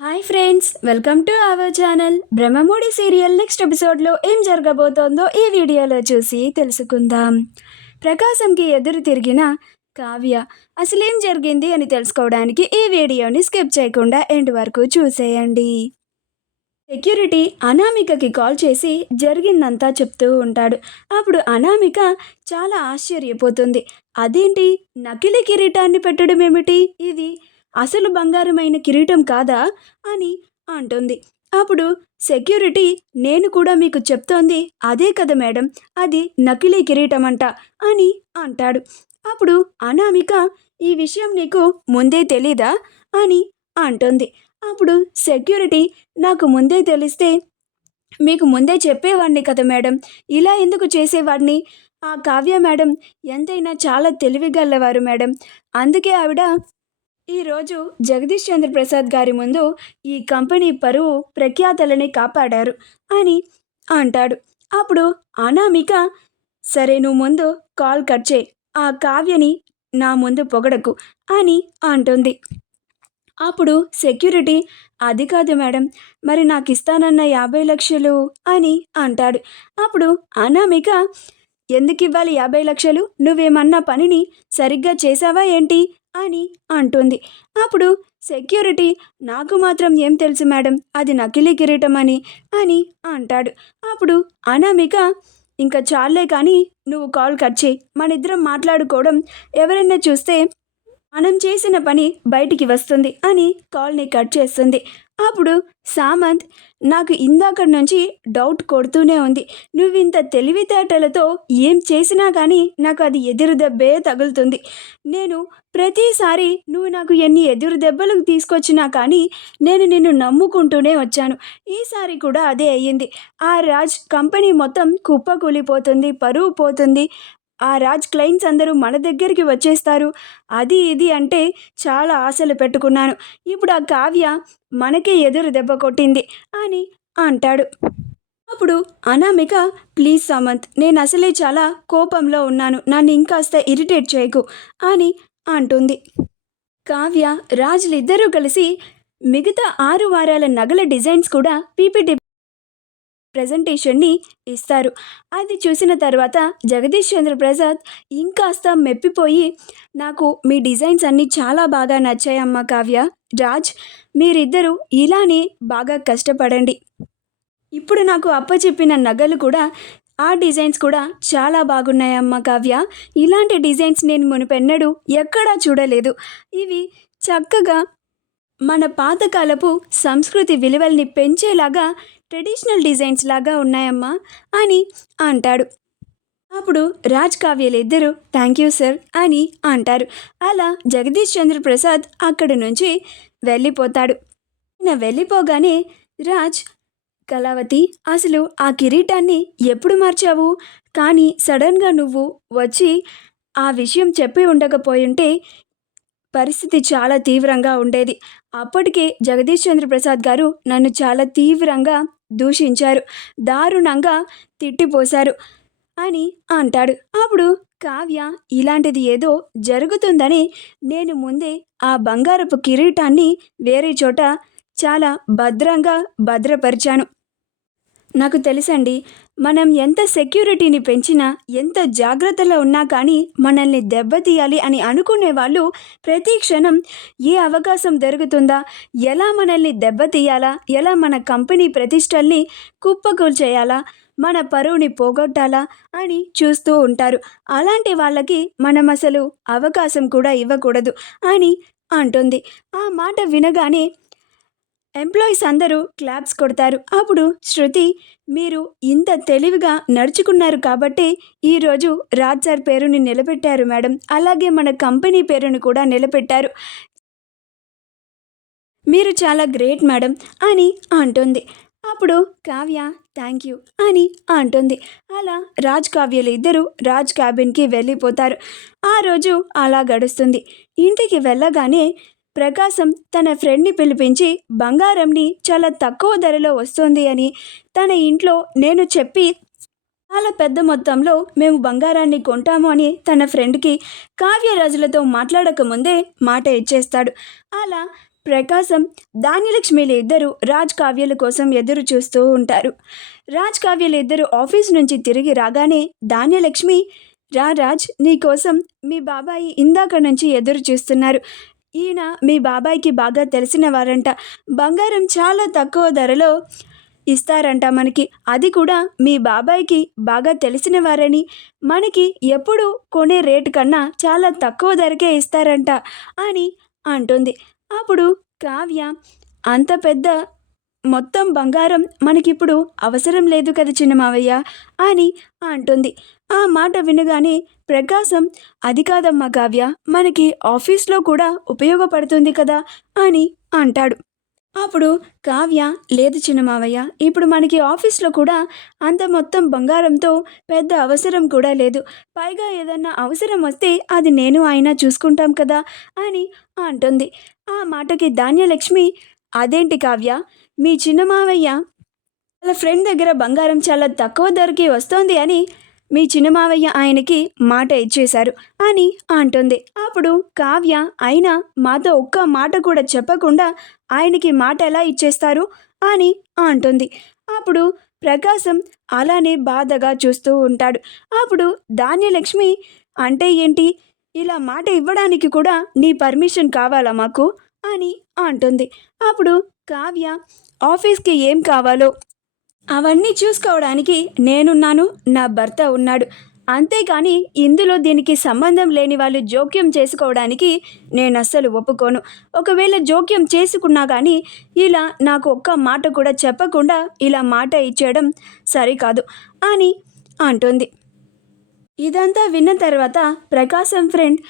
Hi friends, welcome to our channel. Brahmamudi serial next ఎపిసోడ్లో ఏం జరగబోతోందో ఈ వీడియోలో చూసి తెలుసుకుందాం. ప్రకాశంకి ఎదురు తిరిగిన కావ్య అసలేం జరిగింది అని తెలుసుకోవడానికి ఈ వీడియోని స్కిప్ చేయకుండా ఎండ్ వరకు చూసేయండి. సెక్యూరిటీ అనామికకి కాల్ చేసి జరిగిందంతా చెప్తూ ఉంటాడు. అప్పుడు అనామిక చాలా ఆశ్చర్యపోతుంది. అదేంటి, నకిలీ కిరీటాన్ని పెట్టడం ఏమిటి, ఇది అసలు బంగారమైన కిరీటం కాదా అని అంటుంది. అప్పుడు సెక్యూరిటీ, నేను కూడా మీకు చెప్తోంది అదే కదా మేడం, అది నకిలీ కిరీటం అంట అని అంటాడు. అప్పుడు అనామిక, ఈ విషయం నీకు ముందే తెలీదా అని అంటుంది. అప్పుడు సెక్యూరిటీ, నాకు ముందే తెలిస్తే మీకు ముందే చెప్పేవాడిని కదా మేడం, ఇలా ఎందుకు చేసేవాడిని. ఆ కావ్య మేడం ఎంతైనా చాలా తెలివిగలవారు మేడం, అందుకే ఆవిడ ఈరోజు జగదీష్ చంద్ర ప్రసాద్ గారి ముందు ఈ కంపెనీ పరువు ప్రఖ్యాతలని కాపాడారు అని అంటాడు. అప్పుడు అనామిక, సరే నువ్వు ముందు కాల్ కట్ చేయి, ఆ కావ్యని నా ముందు పొగడకు అని అంటుంది. అప్పుడు సెక్యూరిటీ, అది కాదు మేడం, మరి నాకు ఇస్తానన్న 50 లక్షలు అని అంటాడు. అప్పుడు అనామిక, ఎందుకు ఇవ్వాలి 50 లక్షలు, నువ్వేమన్నా పనిని సరిగ్గా చేసావా ఏంటి అని అంటుంది. అప్పుడు సెక్యూరిటీ, నాకు మాత్రం ఏం తెలుసు మేడం, అది నకిలీ కిరీటం అని అంటాడు. అప్పుడు అనామిక, ఇంకా చాలే కానీ నువ్వు కాల్ కట్ చేయి, మనిద్దరం మాట్లాడుకోవడం ఎవరైనా చూస్తే మనం చేసిన పని బయటికి వస్తుంది అని కాల్ని కట్ చేస్తుంది. అప్పుడు సామంత్, నాకు ఇందాక నుంచి డౌట్ కొడుతూనే ఉంది, నువ్వు ఇంత తెలివితేటలతో ఏం చేసినా కానీ నాకు అది ఎదురు దెబ్బే తగులుతుంది. నేను ప్రతిసారి నువ్వు నాకు ఎన్ని ఎదురు దెబ్బలకు తీసుకొచ్చినా కానీ నేను నిన్ను నమ్ముకుంటూనే వచ్చాను. ఈసారి కూడా అదే అయ్యింది. ఆ రాజ్ కంపెనీ మొత్తం కుప్పకూలిపోతుంది, పరువు పోతుంది, ఆ రాజ్ క్లయింట్స్ అందరూ మన దగ్గరికి వచ్చేస్తారు, అది ఇది అంటే చాలా ఆశలు పెట్టుకున్నాను. ఇప్పుడు ఆ కావ్య మనకే ఎదురు దెబ్బ కొట్టింది అని అంటాడు. అప్పుడు అనామిక, ప్లీజ్ సామంత్, నేను అసలే చాలా కోపంలో ఉన్నాను, నన్ను ఇంకాస్త ఇరిటేట్ చేయకు అని అంటుంది. కావ్య రాజులిద్దరూ కలిసి మిగతా 6 వారాల నగల డిజైన్స్ కూడా పీపీటీ ప్రజెంటేషన్ని ఇస్తారు. అది చూసిన తర్వాత జగదీష్ చంద్ర ప్రసాద్ ఇంకాస్త మెప్పిపోయి, నాకు మీ డిజైన్స్ అన్నీ చాలా బాగా నచ్చాయమ్మా కావ్య, రాజ్, మీరిద్దరూ ఇలానే బాగా కష్టపడండి. ఇప్పుడు నాకు అప్పచెప్పిన నగలు కూడా, ఆ డిజైన్స్ కూడా చాలా బాగున్నాయమ్మా కావ్య, ఇలాంటి డిజైన్స్ నేను మునుపెన్నడూ ఎక్కడా చూడలేదు, ఇవి చక్కగా మన పాతకాలపు సంస్కృతి విలువల్ని పెంచేలాగా ట్రెడిషనల్ డిజైన్స్ లాగా ఉన్నాయమ్మా అని అంటాడు. అప్పుడు రాజ్ కావ్యలిద్దరూ థ్యాంక్ యూ సార్ అని అంటారు. అలా జగదీష్ చంద్ర ప్రసాద్ అక్కడి నుంచి వెళ్ళిపోతాడు. వెళ్ళిపోగానే రాజ్, కళావతి, అసలు ఆ కిరీటాన్ని ఎప్పుడు మార్చావు, కానీ సడన్గా నువ్వు వచ్చి ఆ విషయం చెప్పి ఉండకపోయింటే పరిస్థితి చాలా తీవ్రంగా ఉండేది. అప్పటికే జగదీష్ చంద్ర ప్రసాద్ గారు నన్ను చాలా తీవ్రంగా దూషించారు, దారుణంగా తిట్టిపోశారు అని అంటాడు. అప్పుడు కావ్య, ఇలాంటిది ఏదో జరుగుతుందని నేను ముందే ఆ బంగారపు కిరీటాన్ని వేరే చోట చాలా భద్రంగా భద్రపరిచాను. నాకు తెలుసండి, మనం ఎంత సెక్యూరిటీని పెంచినా, ఎంత జాగ్రత్తలో ఉన్నా కానీ మనల్ని దెబ్బతీయాలి అని అనుకునే వాళ్ళు ప్రతి క్షణం ఏ అవకాశం దొరుకుతుందా, ఎలా మనల్ని దెబ్బతీయాలా, ఎలా మన కంపెనీ ప్రతిష్టల్ని కుప్పకూల్చేయాలా, మన పరువుని పోగొట్టాలా అని చూస్తూ ఉంటారు. అలాంటి వాళ్ళకి మనం అసలు అవకాశం కూడా ఇవ్వకూడదు అని అంటుంది. ఆ మాట వినగానే ఎంప్లాయీస్ అందరూ క్లాప్స్ కొడతారు. అప్పుడు శృతి, మీరు ఇంత తెలివిగా నడుచుకున్నారు కాబట్టి ఈరోజు రాజ్ సార్ పేరుని నిలబెట్టారు మేడం, అలాగే మన కంపెనీ పేరుని కూడా నిలబెట్టారు, మీరు చాలా గ్రేట్ మేడం అని అంటుంది. అప్పుడు కావ్య థ్యాంక్ యూ అని అంటుంది. అలా రాజ్ కావ్యలు ఇద్దరు రాజ్ క్యాబిన్కి వెళ్ళిపోతారు. ఆ రోజు అలా గడుస్తుంది. ఇంటికి వెళ్ళగానే ప్రకాశం తన ఫ్రెండ్ని పిలిపించి బంగారంని చాలా తక్కువ ధరలో వస్తుంది అని, తన ఇంట్లో నేను చెప్పి చాలా పెద్ద మొత్తంలో మేము బంగారాన్ని కొంటాము అని తన ఫ్రెండ్కి కావ్యరాజులతో మాట్లాడకముందే మాట ఇచ్చేస్తాడు. అలా ప్రకాశం ధాన్యలక్ష్మిలు ఇద్దరు రాజ్ కావ్యల కోసం ఎదురు చూస్తూ ఉంటారు. రాజ్ కావ్యలు ఇద్దరు ఆఫీస్ నుంచి తిరిగి రాగానే ధాన్యలక్ష్మి, రా రాజ్, నీకోసం మీ బాబాయి ఇందాక నుంచి ఎదురు చూస్తున్నారు. ఈయన మీ బాబాయికి బాగా తెలిసిన వారంట. బంగారం చాలా తక్కువ ధరలో ఇస్తారంట మనకి, అది కూడా మీ బాబాయికి బాగా తెలిసిన వారని, మనకి ఎప్పుడు కొనే రేటు కన్నా చాలా తక్కువ ధరకే ఇస్తారంట అని అంటుంది. అప్పుడు కావ్య, అంత పెద్ద మొత్తం బంగారం మనకిప్పుడు అవసరం లేదు కదా చిన్న మావయ్య అని అంటుంది. ఆ మాట వినగానే ప్రకాశం, అది కాదమ్మా కావ్య, మనకి ఆఫీస్లో కూడా ఉపయోగపడుతుంది కదా అని అంటాడు. అప్పుడు కావ్య, లేదు చిన్న మావయ్య, ఇప్పుడు మనకి ఆఫీస్లో కూడా అంత మొత్తం బంగారంతో పెద్ద అవసరం కూడా లేదు. పైగా ఏదన్నా అవసరం వస్తే అది నేను ఆయన చూసుకుంటాం కదా అని అంటుంది. ఆ మాటకి ధాన్యలక్ష్మి, అదేంటి కావ్య, మీ చిన్న మావయ్య వాళ్ళ ఫ్రెండ్ దగ్గర బంగారం చాలా తక్కువ ధరకి వస్తోంది అని మీ చిన్న మావయ్య ఆయనకి మాట ఇచ్చేశారు అని అంటుంది. అప్పుడు కావ్య, అయినా మాతో ఒక్క మాట కూడా చెప్పకుండా ఆయనకి మాట ఎలా ఇచ్చేస్తారు అని అంటుంది. అప్పుడు ప్రకాశం అలానే బాధగా చూస్తూ ఉంటాడు. అప్పుడు ధాన్యలక్ష్మి, అంటే ఏంటి, ఇలా మాట ఇవ్వడానికి కూడా నీ పర్మిషన్ కావాలా మాకు అని అంటుంది. అప్పుడు కావ్య, ఆఫీస్కి ఏం కావాలో అవన్నీ చూసుకోవడానికి నేనున్నాను, నా భర్త ఉన్నాడు, అంతేకాని ఇందులో దీనికి సంబంధం లేని వాళ్ళు జోక్యం చేసుకోవడానికి నేను అస్సలు ఒప్పుకోను. ఒకవేళ జోక్యం చేసుకున్నా కానీ ఇలా నాకు ఒక్క మాట కూడా చెప్పకుండా ఇలా మాట ఇచ్చేయడం సరికాదు అని అంటుంది. ఇదంతా విన్న తర్వాత ప్రకాశం ఫ్రెండ్,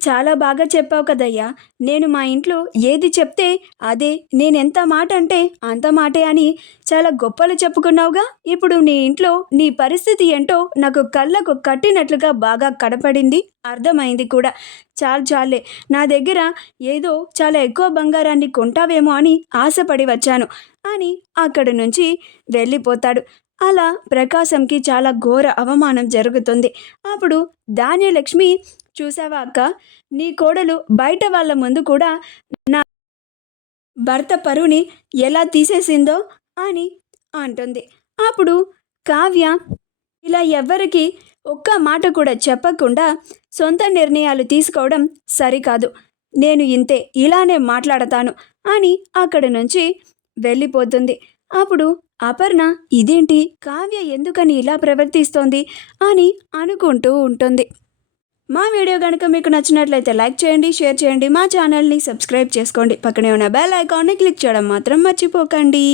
చాలా బాగా చెప్పావు కదయ్యా, నేను మా ఇంట్లో ఏది చెప్తే అదే, నేనెంత మాట అంటే అంత మాటే అని చాలా గొప్పలు చెప్పుకున్నావుగా. ఇప్పుడు నీ ఇంట్లో నీ పరిస్థితి ఏంటో నాకు కళ్ళకు కట్టినట్లుగా బాగా కనపడింది, అర్థమైంది కూడా. చాలే, నా దగ్గర ఏదో చాలా ఎక్కువ బంగారాన్ని కొంటావేమో అని ఆశపడి వచ్చాను అని అక్కడి నుంచి వెళ్ళిపోతాడు. అలా ప్రకాశంకి చాలా ఘోర అవమానం జరుగుతుంది. అప్పుడు ధాన్యలక్ష్మి, చూసావా అక్క, నీ కోడలు బయట వాళ్ళ ముందు కూడా నా భర్త పరువుని ఎలా తీసేసిందో అని అంటుంది. అప్పుడు కావ్య, ఇలా ఎవ్వరికి ఒక్క మాట కూడా చెప్పకుండా సొంత నిర్ణయాలు తీసుకోవడం సరికాదు, నేను ఇంతే, ఇలానే మాట్లాడతాను అని అక్కడి నుంచి వెళ్ళిపోతుంది. అప్పుడు అపర్ణ, ఇదేంటి కావ్య ఎందుకని ఇలా ప్రవర్తిస్తోంది అని అనుకుంటూ ఉంటుంది. మా వీడియో కనుక మీకు నచ్చినట్లయితే లైక్ చేయండి, షేర్ చేయండి, మా ఛానల్ని సబ్స్క్రైబ్ చేసుకోండి, పక్కనే ఉన్న బెల్ ఐకాన్ని క్లిక్ చేయడం మాత్రం మర్చిపోకండి.